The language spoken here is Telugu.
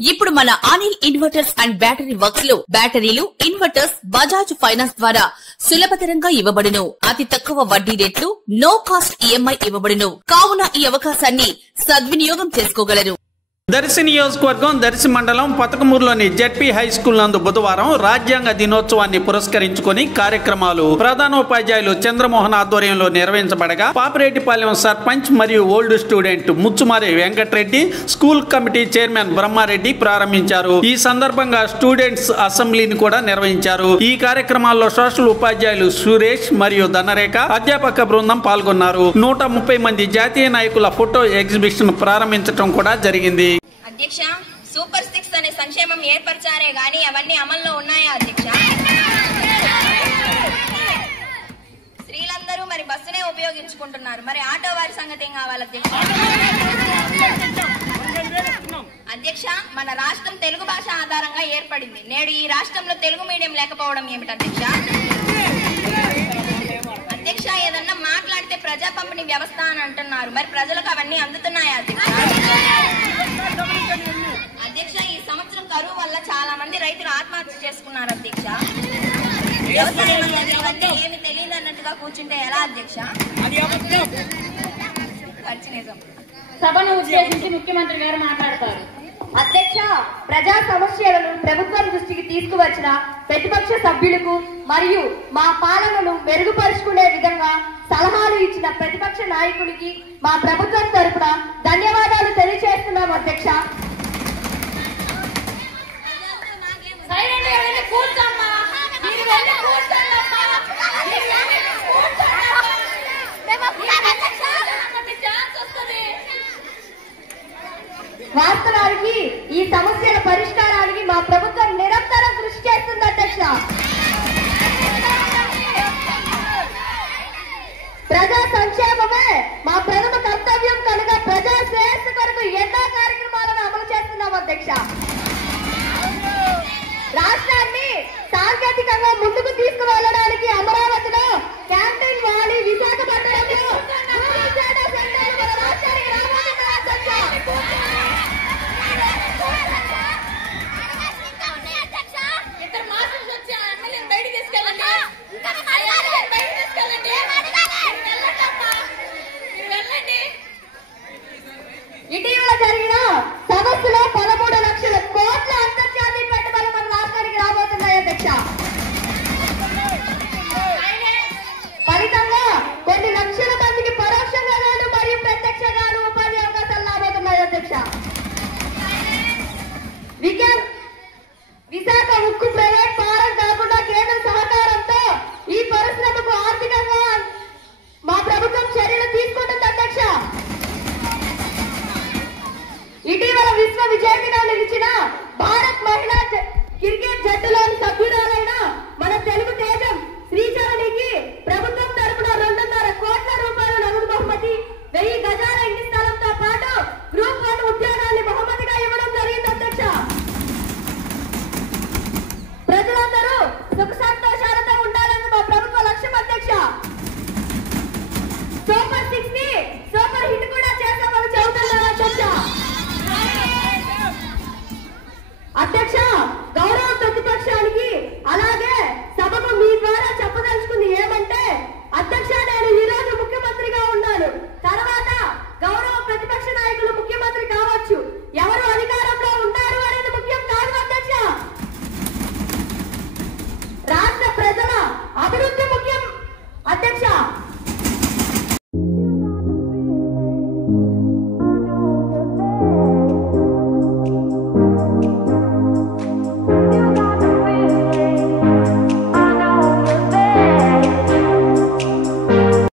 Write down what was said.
ఇప్పుడు మన Anil inverters and battery works లో బ్యాటరీలు, ఇన్వర్టర్స్ బజాజ్ ఫైనాన్స్ ద్వారా సులభతరంగా ఇవ్వబడును. అతి తక్కువ వడ్డీ రేట్లు, నో కాస్ట్ ఈఎంఐ ఇవ్వబడును. కావున ఈ అవకాశాన్ని సద్వినియోగం చేసుకోగలరు. దర్శి నియోజకవర్గం దర్శి మండలం పతకమూరులోని జెడ్పీ హై స్కూల్ నందు బుధవారం రాజ్యాంగ దినోత్సవాన్ని పురస్కరించుకుని కార్యక్రమాలు ప్రధానోపాధ్యాయులు చంద్రమోహన్ ఆధ్వర్యంలో నిర్వహించబడగా పాపిరెడ్డిపాలెం సర్పంచ్ మరియు old student Muchchumari Venkatareddy, school committee chairman Brahmareddy ప్రారంభించారు. ఈ సందర్భంగా స్టూడెంట్స్ అసెంబ్లీని కూడా నిర్వహించారు. ఈ కార్యక్రమాల్లో సోషల్ ఉపాధ్యాయులు సురేష్ మరియు ధనరేఖ, అధ్యాపక బృందం పాల్గొన్నారు. 130 మంది జాతీయ నాయకుల ఫోటో ఎగ్జిబిషన్ ప్రారంభించడం కూడా జరిగింది. అధ్యక్ష, సూపర్ 6 అనే సంక్షేమం ఏర్పరిచారే గానీ అవన్నీ అమల్లో ఉన్నాయా అధ్యక్ష? స్త్రీలందరూ మరి బస్సునే ఉపయోగించుకుంటున్నారు, మరి ఆటో వారి సంగతి ఏం కావాలి అధ్యక్ష? అధ్యక్ష, మన రాష్ట్రం తెలుగు భాష ఆధారంగా ఏర్పడింది. నేడు ఈ రాష్ట్రంలో తెలుగు మీడియం లేకపోవడం ఏమిటి అధ్యక్ష? అధ్యక్ష, ఏదన్నా మాట్లాడితే ప్రజా పంపిణీ వ్యవస్థ అని అంటున్నారు, మరి ప్రజలకు అవన్నీ అందుతున్నాయా అధ్యక్ష? అధ్యక్ష, ఈ సంవత్సరం కరువు వల్ల చాలా మంది రైతులు ఆత్మహత్య చేసుకున్నారు అధ్యక్ష. వ్యవసాయం అంటే ఏమి తెలియదు అన్నట్టుగా కూర్చుంటే ఎలా అధ్యక్ష? సభను ఉద్దేశించి ముఖ్యమంత్రి గారు మాట్లాడతారు. అధ్యక్ష, ప్రజా సమస్యలను ప్రభుత్వం దృష్టికి తీసుకువచ్చిన ప్రతిపక్ష సభ్యులకు మరియు మా పాలనను మెరుగుపరుచుకునే విధంగా సలహాలు ఇచ్చిన ప్రతిపక్ష నాయకునికి మా ప్రభుత్వం తరపున ధన్యవాదాలు తెలియజేస్తున్నాం అధ్యక్ష. వాస్తవానికి ఈ సమస్యల పరిష్కారానికి మా ప్రభుత్వం నిరంతరం కృషి చేస్తుంది అధ్యక్ష. ప్రజా సంక్షేమమే మా ప్రథమ కర్తవ్యం కనుక ప్రజా శ్రేయస్సు కొరకు ఎన్నో కార్యక్రమాలను అమలు చేస్తున్నాం అధ్యక్ష. రాష్ట్రాన్ని సాంకేతికంగా ముందుకు తీసుకువెళ్ళడానికి అమరావతిలో క్యాంటీన్ వాడి, విశాఖపట్నంలో